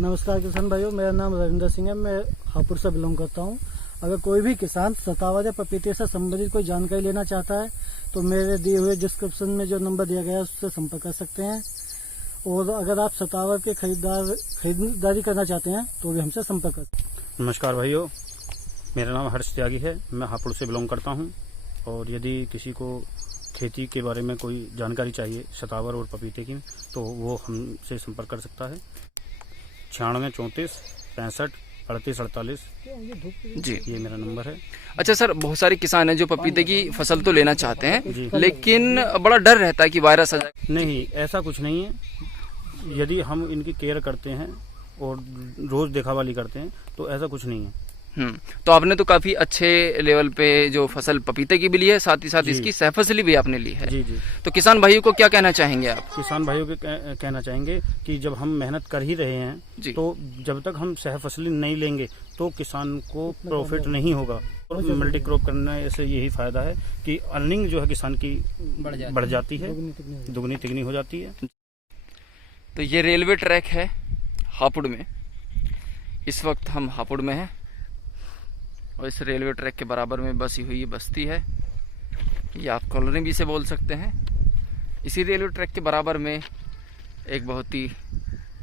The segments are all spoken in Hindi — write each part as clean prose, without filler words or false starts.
नमस्कार किसान भाइयों, मेरा नाम रविंदर सिंह है। मैं हापुड़ से बिलोंग करता हूं। अगर कोई भी किसान सतावर या पपीते से संबंधित कोई जानकारी लेना चाहता है तो मेरे दिए हुए डिस्क्रिप्शन में जो नंबर दिया गया है उससे संपर्क कर सकते हैं। और अगर आप सतावर के खरीदारी करना चाहते हैं तो भी हमसे संपर्क कर सकते हैं। नमस्कार भाइयों, मेरा नाम हर्ष त्यागी है। मैं हापुड़ से बिलोंग करता हूं। और यदि किसी को खेती के बारे में कोई जानकारी चाहिए सतावर और पपीते की, तो वो हमसे संपर्क कर सकता है। 96 34 65 38 48 जी, ये मेरा नंबर है। अच्छा सर, बहुत सारे किसान हैं जो पपीते की फसल तो लेना चाहते हैं, लेकिन बड़ा डर रहता है कि वायरस आ जाए। नहीं, ऐसा कुछ नहीं है। यदि हम इनकी केयर करते हैं और रोज देखावाली करते हैं तो ऐसा कुछ नहीं है। तो आपने तो काफी अच्छे लेवल पे जो फसल पपीते की भी ली है, साथ ही साथ इसकी सहफसली भी आपने ली है। जी जी। तो किसान भाइयों को क्या कहना चाहेंगे आप? किसान भाइयों को कहना चाहेंगे कि जब हम मेहनत कर ही रहे हैं तो जब तक हम सहफसली नहीं लेंगे तो किसान को प्रॉफिट नहीं होगा। और मल्टी क्रॉप करने से यही फायदा है कि अर्निंग जो है किसान की बढ़ जाती है, दुगनी तिगनी हो जाती है। तो ये रेलवे ट्रैक है हापुड़ में। इस वक्त हम हापुड़ में हैं और इस रेलवे ट्रैक के बराबर में बसी हुई बस्ती है, या आप कॉलोनी भी इसे बोल सकते हैं। इसी रेलवे ट्रैक के बराबर में एक बहुत ही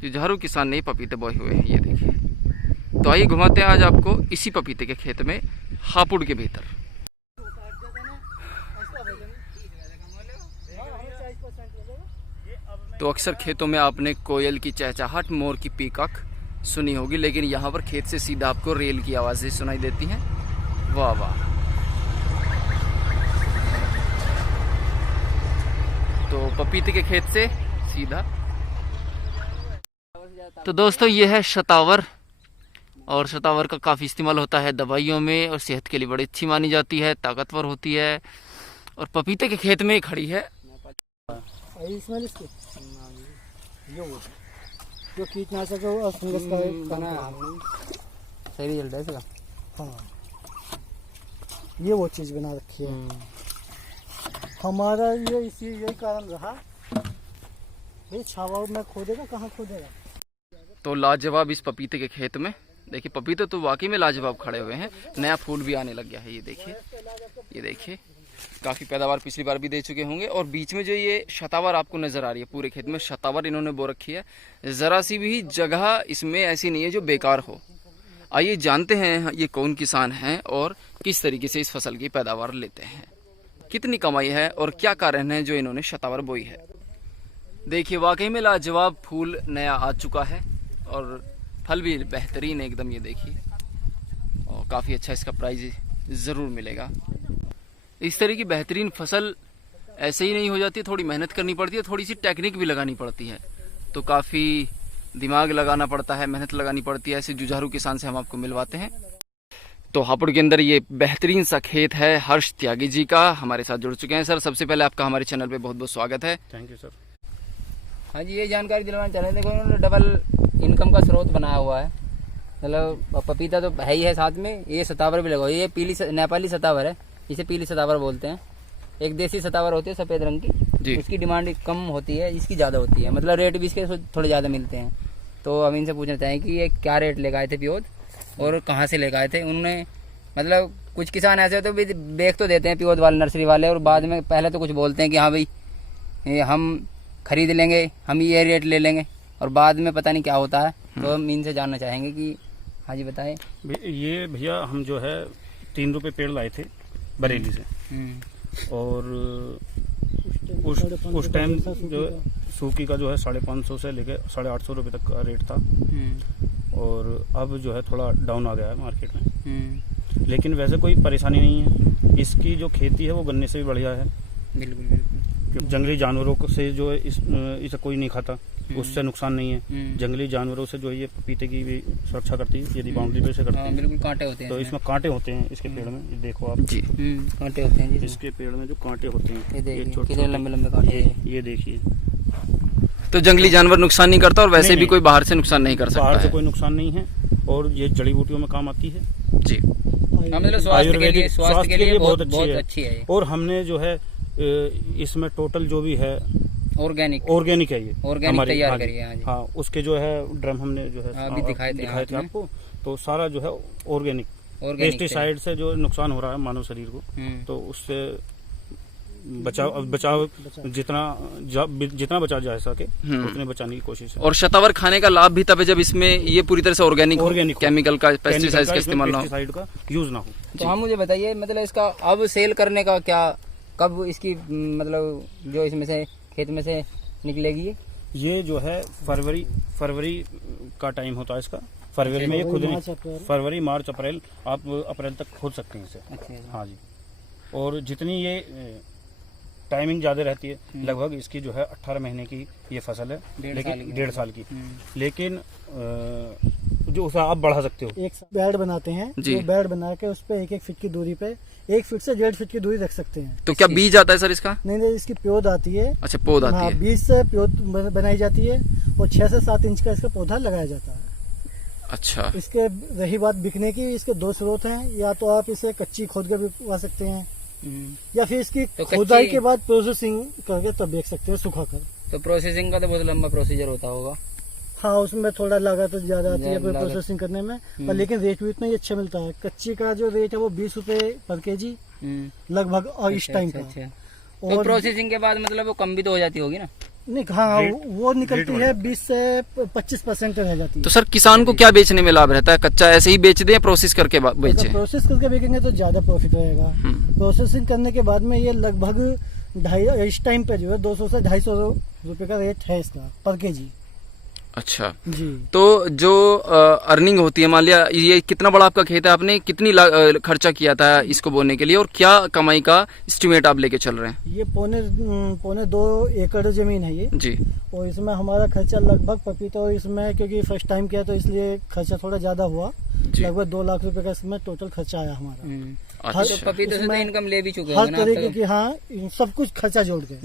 जुझारू किसान ने पपीते बोए हुए हैं, ये देखिए। तो आइए घुमाते हैं आज आपको इसी पपीते के खेत में, हापुड़ के भीतर। तो अक्सर खेतों में आपने कोयल की चहचहाट, मोर की पीकॉक सुनी होगी, लेकिन यहाँ पर खेत से सीधा आपको रेल की आवाजें सुनाई देती हैं। वाह वाह। तो पपीते के खेत से सीधा। तो दोस्तों, ये है शतावर, और शतावर का काफी इस्तेमाल होता है दवाइयों में और सेहत के लिए बड़ी अच्छी मानी जाती है, ताकतवर होती है। और पपीते के खेत में ही खड़ी है। जो कीटनाशक है और फंगस का खाना सही रिजल्ट है इसका। हाँ, ये वो चीज बना रखी है। हमारा ये यही कारण रहा। ये छावा में खोदेगा, कहाँ खोदेगा। तो लाजवाब इस पपीते के खेत में देखिए, पपीते तो वाकई में लाजवाब खड़े हुए हैं। नया फूल भी आने लग गया है, ये देखिए, ये देखिए। काफी पैदावार पिछली बार भी दे चुके होंगे। और बीच में जो ये शतावर आपको नजर आ रही है, पूरे खेत में शतावर इन्होंने बो रखी है। जरा सी भी जगह इसमें ऐसी नहीं है जो बेकार हो। आइए जानते हैं ये कौन किसान हैं और किस तरीके से इस फसल की पैदावार लेते हैं, कितनी कमाई है और क्या कारण है जो इन्होंने शतावर बोई है। देखिए, वाकई में लाजवाब फूल नया आ चुका है और फल भी बेहतरीन है एकदम, ये देखिए। और काफी अच्छा इसका प्राइस जरूर मिलेगा। इस तरह की बेहतरीन फसल ऐसे ही नहीं हो जाती, थोड़ी मेहनत करनी पड़ती है, थोड़ी सी टेक्निक भी लगानी पड़ती है। तो काफ़ी दिमाग लगाना पड़ता है, मेहनत लगानी पड़ती है। ऐसे जुझारू किसान से हम आपको मिलवाते हैं। तो हापुड़ के अंदर ये बेहतरीन सा खेत है हर्ष त्यागी जी का, हमारे साथ जुड़ चुके हैं। सर, सबसे पहले आपका हमारे चैनल पे बहुत बहुत स्वागत है। Thank you sir. हाँ जी, ये जानकारी दिलवाना चाह रहे थे। उन्होंने डबल इनकम का स्रोत बनाया हुआ है। मतलब पपीता तो है ही है, साथ में ये सतावर भी लगा। ये पीली नेपाली सतावर है, इसे पीली सतावर बोलते हैं। एक देसी सतावर होती है सफेद रंग की, उसकी डिमांड कम होती है, इसकी ज़्यादा होती है। मतलब रेट भी इसके थोड़े ज़्यादा मिलते हैं। तो हम इनसे पूछना चाहें कि ये क्या रेट लेकर आए थे पियोद और कहाँ से लेकर आए थे। उन्होंने मतलब कुछ किसान ऐसे होते भी बेच तो देते हैं पियोद वाले, नर्सरी वाले, और बाद में पहले तो कुछ बोलते हैं कि हाँ भाई हम खरीद लेंगे, हम ये रेट ले लेंगे, और बाद में पता नहीं क्या होता है। तो हम इनसे जानना चाहेंगे कि हाँ जी बताएं। ये भैया हम जो है 3 रुपये पेड़ लाए थे बरेली से। और उस टाइम जो सूखी का जो है 550 से लेके 850 रुपये तक का रेट था। और अब जो है थोड़ा डाउन आ गया है मार्केट में। लेकिन वैसे कोई परेशानी नहीं है। इसकी जो खेती है वो गन्ने से भी बढ़िया है। बिल्कुल बिल्कुल। जंगली जानवरों से जो है इसे कोई नहीं खाता, उससे नुकसान नहीं है। जंगली जानवरों से जो है ये पपीते की भी सुरक्षा करती है, यदि बाउंड्री पे से करती है। बिल्कुल, कांटे होते हैं तो इसमें कांटे होते हैं इसके पेड़ में, ये देखो आप जी। कांटे होते हैं जी इसके पेड़ में जो कांटे होते हैं, ये देखिए छोटे कितने लंबे लंबे कांटे हैं। ये देखिए। तो जंगली जानवर नुकसान नहीं करता और वैसे नहीं, भी कोई बाहर से नुकसान नहीं कर सकता बाहर से है। कोई नुकसान नहीं है। और ये जड़ी बूटियों में काम आती है जी। मतलब स्वास्थ्य के लिए बहुत अच्छी है। और हमने जो है इसमें टोटल जो भी है ऑर्गेनिक है ये ऑर्गेनिक हमारी, तैयार हाँ जी, करिए। हाँ जी, हाँ उसके जो है ड्रम हमने जो है अभी दिखाए थे दिखाए थे आपको। तो सारा जो है ऑर्गेनिक पेस्टिसाइड से जो नुकसान हो रहा है मानव शरीर को, तो उससे बचाव जितना बचा जा सके उतने बचाने की कोशिश है। और शतावर खाने का लाभ भी तब है जब इसमें ये पूरी तरह से ऑर्गेनिक केमिकल का पेस्टिसाइड का इस्तेमाल ना हो, पेस्टिसाइड का यूज ना हो। तो हम मुझे बताइए मतलब इसका अब सेल करने का क्या, कब इसकी मतलब जो इसमें से खेत में से निकलेगी? ये जो है फरवरी का टाइम होता है इसका। फरवरी में ये खुद नहीं, फरवरी मार्च अप्रैल, आप अप्रैल तक खोद सकते हैं इसे। अच्छा। हाँ जी। और जितनी ये टाइमिंग ज्यादा रहती है, लगभग इसकी जो है 18 महीने की ये फसल है, लेकिन 1.5 साल की, लेकिन जो उसे आप बढ़ा सकते हो। एक बेड बनाते हैं, जो बेड बना के उस पे 1-1 फीट की दूरी पे 1 फीट से 1.5 फीट की दूरी रख सकते हैं। तो क्या बीज आता है सर इसका? नहीं, इसकी प्योद आती है। अच्छा, पौध आती हाँ, है। बीज से प्योद बनाई जाती है और 6 से 7 इंच का इसका पौधा लगाया जाता है। अच्छा। इसके रही बात बिकने की, इसके 2 स्रोत हैं। या तो आप इसे कच्ची खोद के बिकवा सकते हैं, या फिर इसकी तो खोदाई के बाद प्रोसेसिंग करके तब बेच सकते हैं सुखा कर। तो प्रोसेसिंग का तो बहुत लंबा प्रोसीजर होता होगा। हाँ, उसमें थोड़ा लागत ज्यादा आती है प्रोसेसिंग करने में, पर लेकिन रेट भी इतना ही अच्छा मिलता है। कच्ची का जो रेट है वो 20 रुपए पर केजी लगभग, और इस टाइम का। तो प्रोसेसिंग के बाद मतलब वो कम भी तो हो जाती होगी ना? नहीं, हाँ वो निकलती है 20 से 25% रह जाती है। तो सर किसान को क्या बेचने में लाभ रहता है? कच्चा ऐसे ही बेच दे या प्रोसेस करके बेचे? प्रोसेस करके बेचेंगे तो ज्यादा प्रॉफिट रहेगा। प्रोसेसिंग करने के बाद में ये लगभग इस टाइम पे जो है 200 से 250 रुपए का रेट है इसका पर केजी। अच्छा जी। तो जो अर्निंग होती है, मान लिया ये कितना बड़ा आपका खेत है, आपने कितनी खर्चा किया था इसको बोने के लिए, और क्या कमाई का एस्टिमेट आप लेके चल रहे हैं? ये पौने 2 एकड़ जमीन है ये जी। और इसमें हमारा खर्चा लगभग पपीता, इसमें क्योंकि फर्स्ट टाइम किया तो इसलिए खर्चा थोड़ा ज्यादा हुआ, लगभग 2 लाख रुपए का इसमें टोटल खर्चा आया हमारा। अच्छा। पपीते से तो इनकम ले भी चुके हैं हर तरीके की, हाँ सब कुछ खर्चा जोड़ के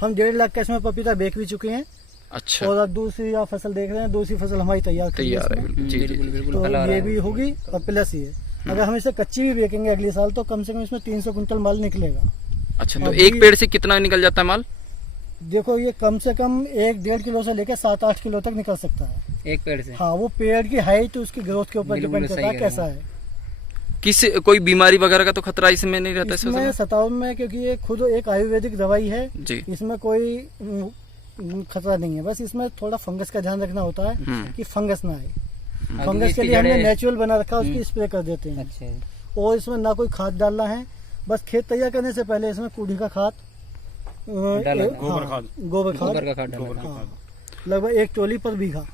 हम 1.5 लाख का इसमें पपीता बेच भी चुके हैं। अच्छा। और अब दूसरी आप फसल देख रहे हैं, दूसरी फसल हमारी तैयार है। तो ये भी होगी, और प्लस ये अगर हम इसे कच्ची भी बेचेंगे अगले साल तो कम से कम इसमें 300 कुंटल माल निकलेगा। अच्छा, तो एक पेड़ से कितना निकल जाता है माल? देखो ये कम से कम 1-1.5 किलो से लेकर 7-8 किलो तक निकल सकता है एक पेड़ से। हाँ, वो पेड़ की हाइट उसकी ग्रोथ के ऊपर डिपेंड करता है कैसा है। कोई बीमारी वगैरह का तो खतरा इसमें नहीं रहता? इसमें 57 में, क्योंकि ये खुद एक आयुर्वेदिक दवाई है जी, इसमें कोई खतरा नहीं है। बस इसमें थोड़ा फंगस का ध्यान रखना होता है कि फंगस ना आए। फंगस के लिए हमने नेचुरल बना रखा है, उसकी स्प्रे कर देते हैं। अच्छा। और इसमें ना कोई खाद डालना है, बस खेत तैयार करने से पहले इसमें कूड़ी का खाद, गोबर खाद लगभग 1 ट्रॉली पर बीघा।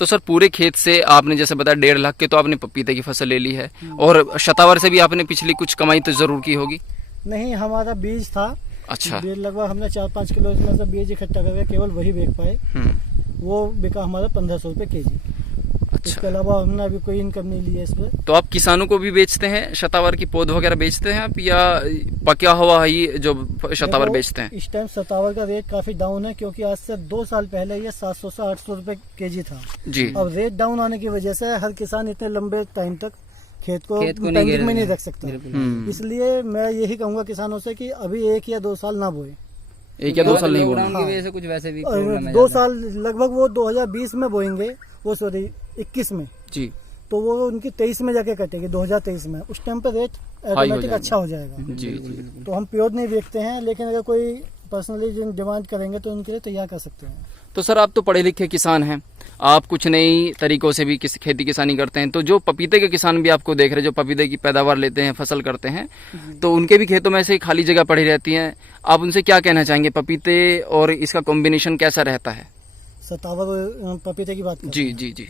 तो सर पूरे खेत से आपने जैसे बताया 1.5 लाख के, तो आपने पपीते की फसल ले ली है, और शतावर से भी आपने पिछली कुछ कमाई तो जरूर की होगी? नहीं, हमारा बीज था। अच्छा। लगभग हमने 4-5 किलो इसमें से बीज इकट्ठा करके केवल वही बेच पाए। वो बिका हमारा 1500 रुपए केजी। अच्छा। इसके अलावा हमने अभी कोई इनकम नहीं ली है इस पर। तो आप किसानों को भी बेचते हैं शतावर की पौध वगैरह बेचते हैं आप, या पका हुआ ही जो शतावर बेचते हैं? इस टाइम शतावर का रेट काफी डाउन है, क्योंकि आज से 2 साल पहले ये 700 से 800 रुपए केजी था जी। अब रेट डाउन आने की वजह से हर किसान इतने लंबे टाइम तक खेत को पेंडिंग में नहीं रख सकता। इसलिए मैं यही कहूँगा किसानों से कि अभी 1 या 2 साल ना बोए। 1 या 2 साल नहीं बोना। की वजह से कुछ वैसे भी 2 साल लगभग वो 2020 में बोएंगे, वो सॉरी 21 में जी, तो वो उनकी 23 में जाके कटेगी, 2023 में। उस टाइम पे रेट ऑटोमेटिक अच्छा हो जाएगा जी। तो हम प्योर नहीं बेचते हैं, लेकिन अगर कोई पर्सनली डिमांड करेंगे तो उनके लिए तैयार कर सकते हैं। तो सर आप तो पढ़े लिखे किसान हैं, आप कुछ नई तरीकों से भी खेती किसानी करते हैं, तो जो पपीते के किसान भी आपको देख रहे हैं, जो पपीते की पैदावार लेते हैं, फसल करते हैं, तो उनके भी खेतों में ऐसे खाली जगह पड़ी रहती है, आप उनसे क्या कहना चाहेंगे? पपीते और इसका कॉम्बिनेशन कैसा रहता है? शतावर पपीते की बात जी जी जी।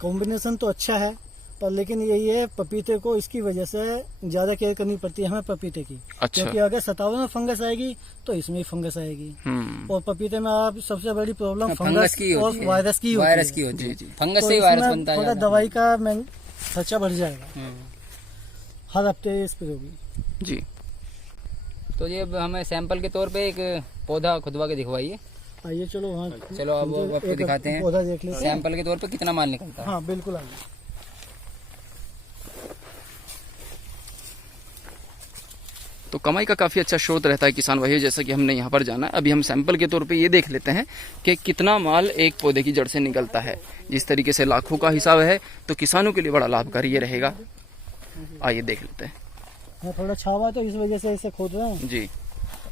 कॉम्बिनेशन तो अच्छा है, पर लेकिन यही है पपीते को इसकी वजह से ज्यादा केयर करनी पड़ती है हमें पपीते की। अच्छा। क्योंकि अगर शतावर में फंगस आएगी तो इसमें ही फंगस आएगी, और पपीते में आप सबसे बड़ी प्रॉब्लम फंगस की और वायरस की होती है। फंगस से वायरस बनता है, थोड़ा दवाई का खर्चा बढ़ जाएगा, हर हफ्ते स्प्रे होगी जी। तो ये हमें सैंपल के तौर पे एक पौधा खुदवा के दिखवाइए। आइए, चलो वहाँ, चलो अब आपको दिखाते हैं पौधा देख लेते हैं सैंपल के तौर पे कितना माल निकलता है। हाँ बिल्कुल, आइए। तो कमाई का काफ़ी अच्छा स्रोत रहता है किसान भाइयों, जैसा कि हमने यहाँ पर जाना है। अभी हम सैंपल के तौर पे ये देख लेते हैं कि कितना माल एक पौधे की जड़ से निकलता है। जिस तरीके से लाखों का हिसाब है तो किसानों के लिए बड़ा लाभकारी ये रहेगा। आइए देख लेते हैं। यहाँ थोड़ा छावा है तो इस वजह से इसे खोद रहे हैं जी,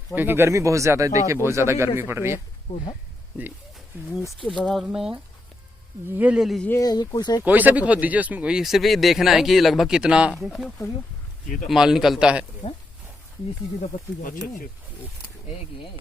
क्योंकि गर्मी बहुत ज़्यादा है। देखिए हाँ, बहुत तो ज़्यादा कभी गर्मी ले पड़ सकते रही है हैं पौधा। जी। इसके बराबर में ये ले लीजिए, ये कोई सा भी खोद दीजिए, उसमें कोई सिर्फ ये देखना है कि लगभग कितना देखिए करियो माल निकलता है। ये सीधी पत्ती जा रही है। एक ही है।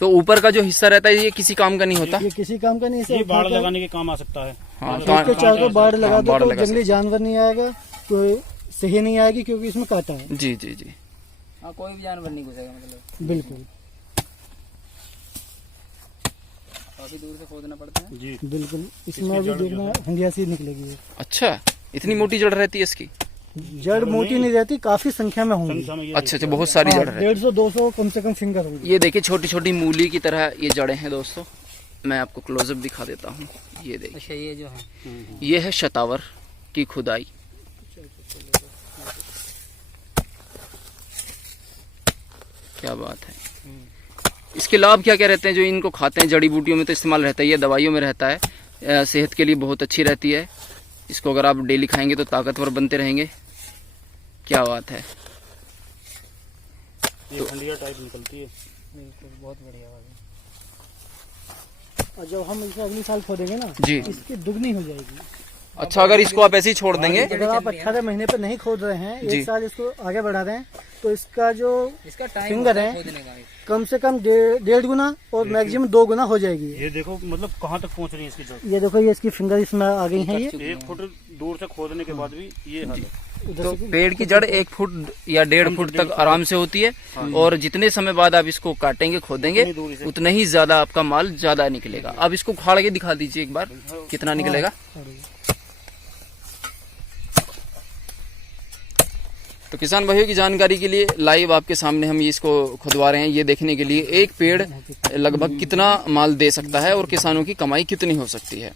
तो ऊपर का जो हिस्सा रहता है ये किसी काम का नहीं होता। ये किसी काम का नहीं, इसे ये बाढ़ उठाकर लगाने के काम आ सकता है। हाँ, इसके चारों बाढ़ लगा दो बाढ़ तो लगा जंगली जानवर नहीं आएगा, कोई सही नहीं आएगी क्योंकि इसमें कांटा है। जी जी जी। हाँ, कोई भी जानवर नहीं घुसेगा मतलब। बिल्कुल काफी दूर से खोदना पड़ता है। जी बिल्कुल। इसमें अभी देखना हंडिया सी निकलेगी ये। अच्छा, इतनी मोटी जड़ रहती है इसकी? जड़ मोटी नहीं रहती, काफी संख्या में होंगी। संख्या में ये अच्छा अच्छा, बहुत सारी जड़ रहती है। 150-200 कम से कम फिंगर होगी। ये देखिए छोटी छोटी मूली की तरह ये जड़ें हैं दोस्तों। मैं आपको क्लोजअप दिखा देता हूँ। ये देखिए, अच्छा, ये जो है ये है शतावर की खुदाई। क्या बात है। इसके लाभ क्या क्या रहते हैं जो इनको खाते हैं? जड़ी बूटियों में तो इस्तेमाल रहता है, ये दवाइयों में रहता है, सेहत के लिए बहुत अच्छी रहती है। इसको अगर आप डेली खाएंगे तो ताकतवर बनते रहेंगे। क्या बात है। ये खंडिया टाइप निकलती है। बिल्कुल, बहुत बढ़िया बात है। और जब हम इसे अगले साल खोदेंगे ना जी। इसकी दुगनी हो जाएगी। अच्छा, अगर इसको आप ऐसे ही छोड़ देंगे? अगर आप 18 महीने पे नहीं खोद रहे हैं, जी। एक साल इसको आगे बढ़ा रहे हैं, तो इसका जो इसका टाइम फिंगर है खोदने का। कम से कम 1.5 गुना और मैक्सिमम 2 गुना हो जाएगी। ये देखो मतलब कहाँ तक पहुँच रही है इसकी जड़। ये देखो, ये इसकी फिंगर इसमें आ गई है। ये 1 फुट दूर से खोदने के बाद भी ये हाल है। उधर तो से पेड़ की जड़ 1 फुट या 1.5 फुट तक आराम से होती है। और जितने समय बाद आप इसको काटेंगे खोदेंगे उतनी दूरी से। उतना ही ज्यादा आपका माल ज्यादा निकलेगा। अब इसको उखाड़ के दिखा दीजिए एक बार कितना निकलेगा। तो किसान भाइयों की जानकारी के लिए लाइव आपके सामने हम इसको खुदवा रहे हैं, ये देखने के लिए एक पेड़ लगभग कितना माल दे सकता है और किसानों की कमाई कितनी हो सकती है।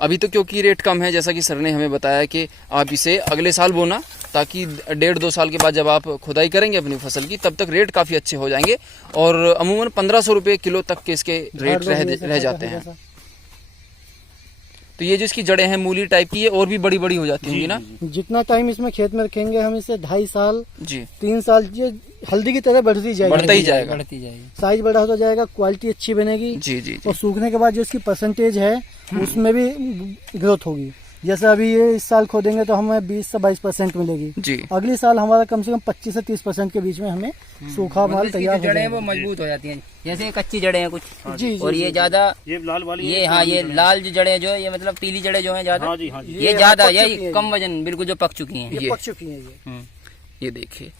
अभी तो क्योंकि रेट कम है, जैसा कि सर ने हमें बताया कि आप इसे अगले साल बोना, ताकि 1.5-2 साल के बाद जब आप खुदाई करेंगे अपनी फसल की तब तक रेट काफ़ी अच्छे हो जाएंगे। और अमूमन 1500 रुपये किलो तक के इसके रेट रह जाते हैं। तो ये जो इसकी जड़ें हैं मूली टाइप की, ये और भी बड़ी बड़ी हो जाती होंगी ना? जितना टाइम इसमें खेत में रखेंगे हम इसे 2.5 साल जी, 3 साल ये हल्दी की तरह बढ़ती जाएगी। बढ़ता ही जाएगा। बढ़ती जाएगी। साइज बड़ा होता जाएगा, क्वालिटी अच्छी बनेगी। जी जी जी। और सूखने के बाद जो इसकी परसेंटेज है उसमें भी ग्रोथ होगी। जैसे अभी ये इस साल खोदेंगे तो हमें 20 से 22% मिलेगी। जी। अगले साल हमारा कम से कम 25 से 30% के बीच में हमें सूखा माल तैयार हो जड़ें हैं जाएगा। वो मजबूत हो जाती हैं। जैसे कच्ची जड़ें हैं कुछ, जी और ये ज्यादा ये लाल वाली ये, हाँ, ये लाल जो जड़ें जो है, ये मतलब पीली जड़ें जो हैं ज्यादा, हाँ जी हाँ जी। ये ज्यादा, पक चुकी ये है कम वजन बिल्कुल जो पक चुकी हैं। ये पक चुकी है ये। ये देखिए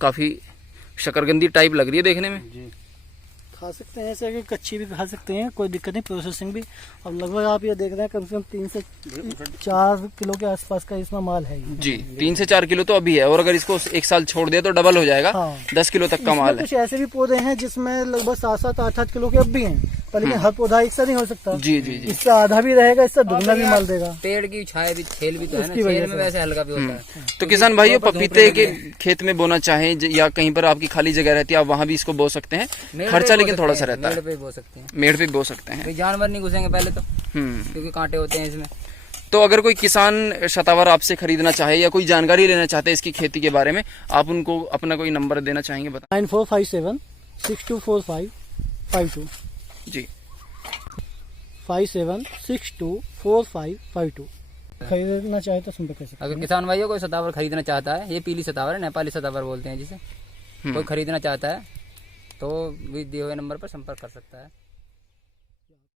काफी शकरकंदी टाइप लग रही है देखने में। जी खा सकते हैं ऐसे कि कच्ची भी खा सकते हैं, कोई दिक्कत नहीं, प्रोसेसिंग भी। अब लगभग आप ये देख रहे हैं कम से कम 3 से 4 किलो के आसपास का इसमें माल है ये। जी, 3 से 4 किलो तो अभी है, और अगर इसको 1 साल छोड़ दिया तो डबल हो जाएगा। हाँ। 10 किलो तक का इसमें माल है। कुछ ऐसे भी पौधे हैं जिसमें लगभग 7-7, 8-8 किलो के अब भी हैं, पर लेकिन हर पौधा एक सा नहीं हो सकता। जी जी जी। इसका आधा भी रहेगा, इससे दुगना भी माल देगा। पेड़ की छाया भी, छेल भी तो है ना, उसकी वजह छेल में से। वैसे हल्का भी होता है। तो किसान भाइयों पपीते के खेत में बोना चाहें या कहीं पर आपकी खाली जगह रहती है, आप वहां भी इसको बो सकते हैं। मेड़ पे खर्चा बो लेकिन सकते थोड़ा हैं, सा रहता मेड़ है। पे बो सकते हैं। मेड़ पे बो सकते हैं। कोई जानवर नहीं घुसेंगे पहले तो, हम्म। क्योंकि कांटे होते हैं इसमें। तो अगर कोई किसान शतावर आपसे खरीदना चाहे या कोई जानकारी लेना चाहते हैं इसकी खेती के बारे में, आप उनको अपना कोई नंबर देना चाहेंगे? बता। 9457 624552 जी 57624552। खरीदना चाहे तो संपर्क कर सकते हैं। अगर किसान भाइयों कोई सतावर खरीदना चाहता है, ये पीली सतावर है, नेपाली सतावर बोलते हैं जिसे, कोई खरीदना चाहता है तो भी दिए हुए नंबर पर संपर्क कर सकता है।